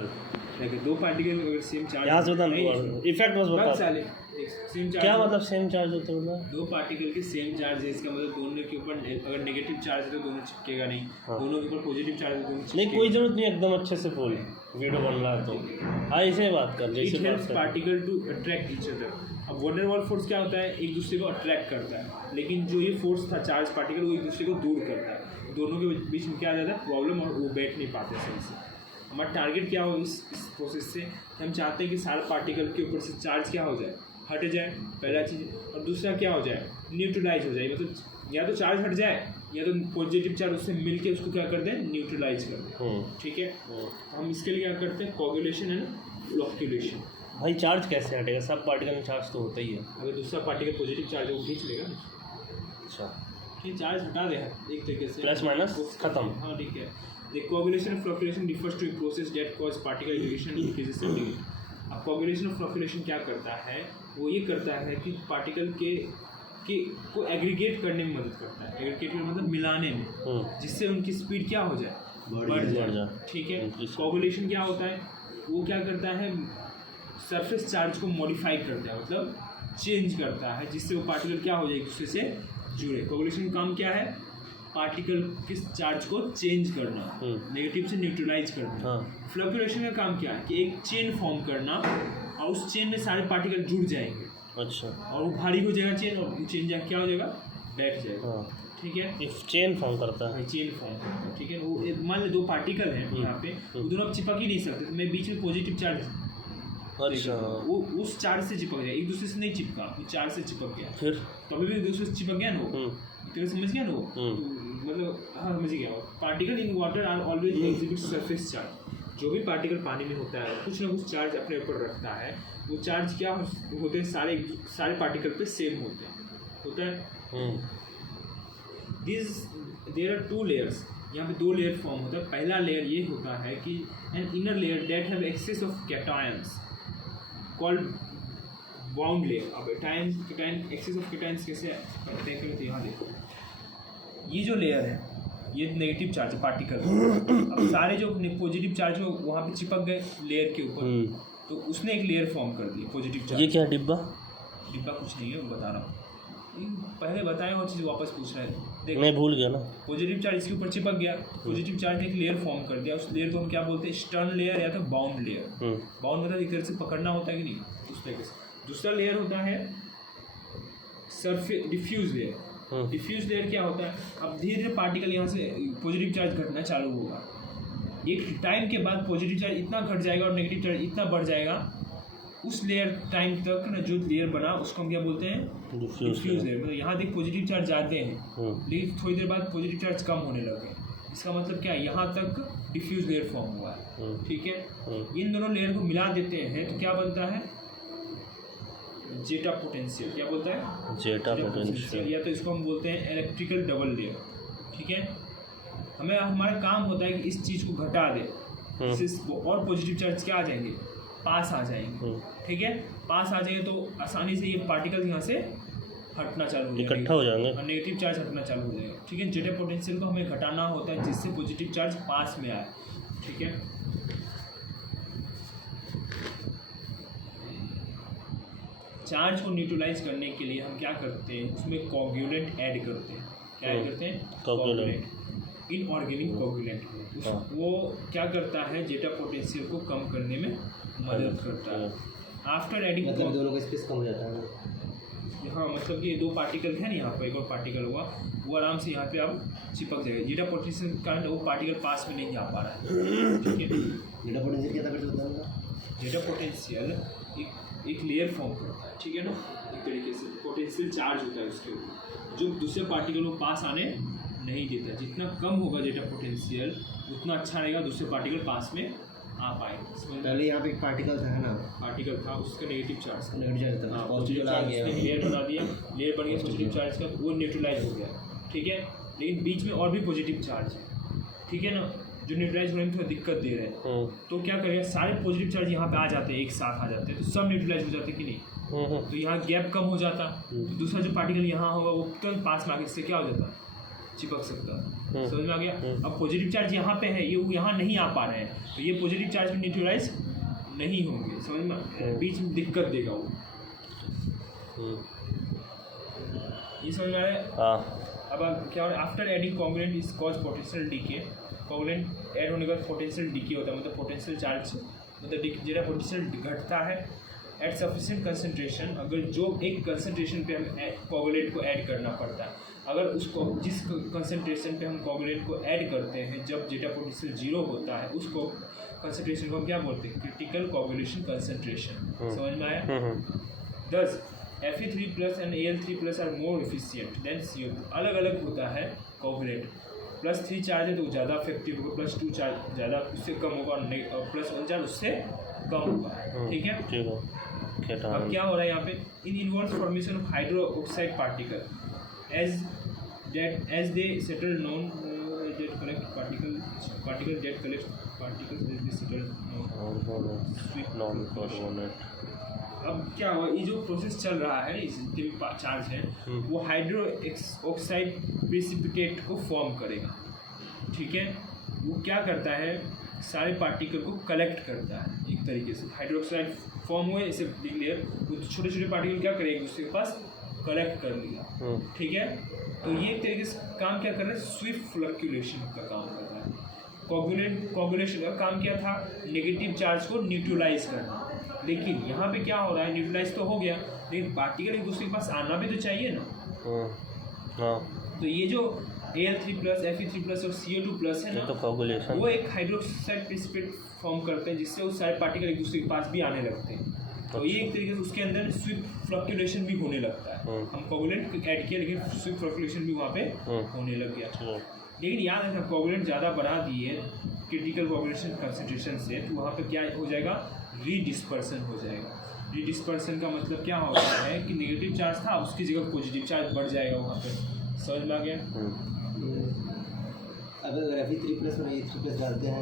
देखो दो पार्टिकल अगर सेम चार्ज यहाँ से बता इफेक्ट बस बता सेम चार्ज क्या मतलब सेम चार्ज होता है दो पार्टिकल के सेम चार्ज है, इसका मतलब दोनों के ऊपर अगर नेगेटिव चार्ज है तो दोनों चिपकेगा नहीं। हाँ। दोनों के ऊपर पॉजिटिव चार्ज है तो दोनों नहीं कोई जरूरत नहीं एकदम अच्छे से बोल वीडियो बन रहा है तो हाँ ऐसे बात कर जैसे it helps particle to attract each other. अब वन एंड वन फोर्स क्या होता है, एक दूसरे को अट्रैक्ट करता है, लेकिन जो ये फोर्स था चार्ज पार्टिकल वो एक दूसरे को दूर करता है। दोनों के बीच में क्या आ जाता है प्रॉब्लम, और वो बैठ नहीं पाते सही से। हमारा टारगेट क्या हो इस प्रोसेस से, हम चाहते हैं कि सारे पार्टिकल के ऊपर से चार्ज क्या हो जाए, हट जाए पहला चीज़, और दूसरा क्या हो जाए न्यूट्रलाइज हो जाए। मतलब या तो चार्ज हट जाए या तो पॉजिटिव चार्ज उससे मिलके उसको क्या कर दें न्यूट्रलाइज कर दें। ठीक है, हम इसके लिए क्या करते हैं कोगुलेशन एंड फ्लोक्यूलेशन। भाई चार्ज कैसे हटेगा, सब पार्टिकल में चार्ज तो होता ही है। अगर दूसरा पार्टिकल पॉजिटिव चार्ज है वो खींच लेगा। अच्छा ठीक, चार्ज हटा दे एक तरीके से, प्लस माइनस खत्म। हाँ ठीक है। The coagulation and flocculation refers to a process that cause particle aggregation and increases stability. अब coagulation और flocculation क्या करता है, वो ये करता है कि पार्टिकल के को एग्रीगेट करने में मदद करता है। एग्रीगेट में मतलब मिलाने में, जिससे उनकी स्पीड क्या हो जाए, बढ़ जाए। ठीक है, coagulation क्या होता है, वो क्या करता है सरफेस चार्ज को मॉडिफाई करता है, मतलब चेंज करता है, जिससे वो पार्टिकल क्या हो जाए एक दूसरे से जुड़े। कोगुलेशन का काम क्या है, पार्टिकल के चार्ज को चेंज करना, नेगेटिव से न्यूट्रलाइज करना। फ्लक्चुएशन का काम क्या है कि एक चेन फॉर्म करना और उस चेन में सारे पार्टिकल जुड़ जाएंगे। अच्छा, और वो भारी हो जाएगा चेन, और चेन जा क्या हो जाएगा बैठ जाएगा। ठीक है, इफ चेन फॉर्म करता है, चेन फॉर्म करता है। ठीक है, वो मान लो दो पार्टिकल हैं यहाँ पे, वो दोनों अब चिपक ही नहीं सकते, तो मैं बीच में पॉजिटिव चार्ज, अच्छा वो उस चार्ज से चिपक गया, एक दूसरे से नहीं चिपका, वो चार्ज से चिपक गया, फिर तभी भी एक दूसरे से चिपक गया ना वो। तेरे समझ गया ना वो, मतलब हाँ समझ गया। Particle in water are always exhibit surface charge. जो भी पार्टिकल पानी में होता है कुछ ना कुछ चार्ज अपने ऊपर रखता है। वो चार्ज क्या होते हैं, सारे पार्टिकल पे सेम होता है। देयर आर टू लेयर्स, यहाँ पे दो लेयर फॉर्म होता है। पहला लेयर ये होता है कि an inner layer that have excess of cations called bound layer. अब कैटायन एक्सेस ऑफ कैटायंस कैसे करते हैं, तो यहाँ देखो ये जो लेयर है ये नेगेटिव चार्ज है पार्टिकल। अब सारे जो पॉजिटिव चार्ज हो वहाँ पे चिपक गए लेयर के ऊपर, तो उसने एक लेयर फॉर्म कर दी पॉजिटिव चार्ज। ये क्या डिब्बा कुछ नहीं है, वो बता रहा हूँ, पहले बताया वो चीज़ वापस पूछ रहा है। देख मैं भूल गया ना, पॉजिटिव चार्ज इसके ऊपर चिपक गया, पॉजिटिव चार्ज ने एक लेयर फॉर्म कर दिया। उस लेयर को हम क्या बोलते हैं, स्टर्न लेयर या तो बाउंड लेयर। बाउंड मतलब एक तरह से पकड़ना होता है कि नहीं, उस तरीके से। दूसरा लेयर होता है surface diffuse layer. Diffuse layer क्या होता है, अब धीरे धीरे पार्टिकल यहाँ से पॉजिटिव चार्ज घटना चालू होगा। एक टाइम के बाद पॉजिटिव चार्ज इतना घट जाएगा और नेगेटिव चार्ज इतना बढ़ जाएगा, उस लेयर टाइम तक ना जो लेयर बना उसको हम क्या बोलते हैं, डिफ्यूज लेयर। मतलब यहाँ देख पॉजिटिव चार्ज जाते हैं, लेकिन थोड़ी देर बाद पॉजिटिव चार्ज कम होने लगे। इसका मतलब क्या है, यहाँ तक डिफ्यूज लेयर फॉर्म हुआ है। ठीक है, इन दोनों लेयर को मिला देते हैं तो क्या बनता है, जेटा पोटेंशियल। क्या बोलता है, जेटा पोटेंशियल, या तो इसको हम बोलते हैं इलेक्ट्रिकल डबल लेयर। ठीक है, हमारा काम होता है कि इस चीज़ को घटा दे, और पॉजिटिव चार्ज क्या आ जाएंगे, पास आ जाएंगे। ठीक है, पास आ जाएंगे तो आसानी से ये पार्टिकल यहाँ से हटना चालू हो जाएगा, इकट्ठा हो जाएंगे और नेगेटिव चार्ज हटना चालू हो जाएगा। ठीक है, जेटा पोटेंशियल को हमें घटाना होता है जिससे पॉजिटिव चार्ज पास में आए। ठीक है, चार्ज को न्यूट्रलाइज करने के लिए हम क्या करते हैं, उसमें कोगुलेंट ऐड करते हैं। क्या ऐड करते हैं, कोगुलेंट, इनऑर्गेनिक कोगुलेंट। वो क्या करता है, जेटा पोटेंशियल को कम करने में मदद करता है। आफ्टर एडिंग, मतलब दोनों का स्पेस कम हो जाता है। हाँ, मतलब कि दो पार्टिकल है ना, यहाँ पर एक और पार्टिकल हुआ, वो आराम से यहाँ पे अब चिपक जाएगा। जेटा पोटेंशियल के कारण वो पार्टिकल पास में नहीं जा पा रहा है। ठीक है, जेटा पोटेंशियल क्या होता है, जेटा पोटेंशियल एक लेयर फॉर्म करता है। ठीक है ना, एक तरीके से पोटेंशियल चार्ज होता है उसके ऊपर, जो दूसरे पार्टिकल को पास आने नहीं देता। जितना कम होगा जेटा पोटेंशियल उतना अच्छा रहेगा, दूसरे पार्टिकल पास में आ पाए। पहले यहाँ पे एक पार्टिकल था ना, पार्टिकल था उसका नेगेटिव चार्ज था, पॉजिटिव चार्ज लेयर बना दिया, लेयर बन गया पॉजिटिव चार्ज का, वो न्यूट्रलाइज हो गया। ठीक है, लेकिन बीच में और भी पॉजिटिव चार्ज है। ठीक है ना, जो न्यूट्रलाइज होने में थोड़ा दिक्कत दे रहे हैं, तो क्या करेगा, सारे पॉजिटिव चार्ज यहाँ पे आ जाते हैं, एक साथ आ जाते हैं, तो सब न्यूट्रलाइज हो जाते हैं कि नहीं। तो यहाँ गैप कम हो जाता, तो दूसरा जो पार्टिकल यहाँ होगा वो तुरंत पास में आगे, इससे क्या हो जाता, चिपक सकता है। समझ में आ गया। अब पॉजिटिव चार्ज यहाँ पे है, ये यहाँ नहीं आ पा रहे हैं, तो ये पॉजिटिव चार्ज में न्यूट्रलाइज नहीं होंगे। समझ में, बीच में दिक्कत देगा वो। ये समझ में आ रहा है। अब क्या हो रहा है, after adding covalent is cause potential decay. Covalent add होने के बाद पोटेंशियल डीके होता है, मतलब पोटेंशियल चार्ज मतलब जेटा पोटेंशियल घटता है एट सफिशिएंट कंसंट्रेशन। अगर जो एक कंसंट्रेशन पे हम कोवैलेंट को ऐड करना पड़ता है, अगर उसको जिस कंसंट्रेशन पे हम कोवैलेंट को ऐड करते हैं जब जेटा पोटेंशियल 0 होता है, उसको कंसंट्रेशन को हम क्या बोलते हैं, क्रिटिकल कोवैलेंशन कंसंट्रेशन। समझ में आया। दस Fe3+ and Al3+ are more efficient than CO2। अलग अलग होता है कोवैलेंट। +3 चार्ज है तो ज़्यादा इफेक्टिव होगा, +2 चार्ज ज़्यादा उससे कम होगा, और +1 चार्ज उससे कम होगा। ठीक है। अब क्या हो रहा है यहाँ पे, in involve formation of hydroxide particle as they settle known that collect particle that collect particles as they settle known. अब क्या हुआ, ये जो प्रोसेस चल रहा है, इस चार्ज है वो हाइड्रो ऑक्साइड प्रेसिपिटेट को फॉर्म करेगा। ठीक है। वो क्या करता है, सारे पार्टिकल को कलेक्ट करता है एक तरीके से। हाइड्रोक्साइड फॉर्म हुए इसे डिक्लेयर, वो छोटे छोटे पार्टिकल क्या करेंगे, उसके पास कलेक्ट कर लिया। ठीक है। तो ये एक तरीके से काम क्या कर रहा है, स्विफ्ट फ्लक्चुएशन का काम कर रहा है। कोगुलेशन का काम क्या था, नेगेटिव चार्ज को न्यूट्रलाइज करना। लेकिन यहाँ पे क्या हो रहा है, न्यूट्रलाइज तो हो गया, लेकिन पार्टिकल एक दूसरे के पास आना भी तो चाहिए ना। तो ये जो Al3+, Fe3+ और CO2+ है ना, तो वो एक हाइड्रोक्साइड प्रेसिपिटेट फॉर्म करते हैं, जिससे वो सारे पार्टिकल एक दूसरे के पास भी आने लगते हैं। तो ये एक तरीके से उसके अंदर स्विफ्ट फ्लक्चुएशन भी होने लगता है। हम कोवैलेंट ऐड किया, लेकिन स्विफ्ट फ्लक्चुएशन भी वहाँ पे होने लग गया। लेकिन याद रखना, कोवैलेंट ज़्यादा बढ़ा दिए क्रिटिकल कोवैलेंशन कंसंट्रेशन से, तो वहाँ पे क्या हो जाएगा, रीडिस्पर्सन हो जाएगा। रीडिस्पर्सन का मतलब क्या होता है कि नेगेटिव चार्ज था, उसकी जगह पॉजिटिव चार्ज बढ़ जाएगा वहाँ पे। समझ में आ गया। अगर Fe3+ और A3+ डालते हैं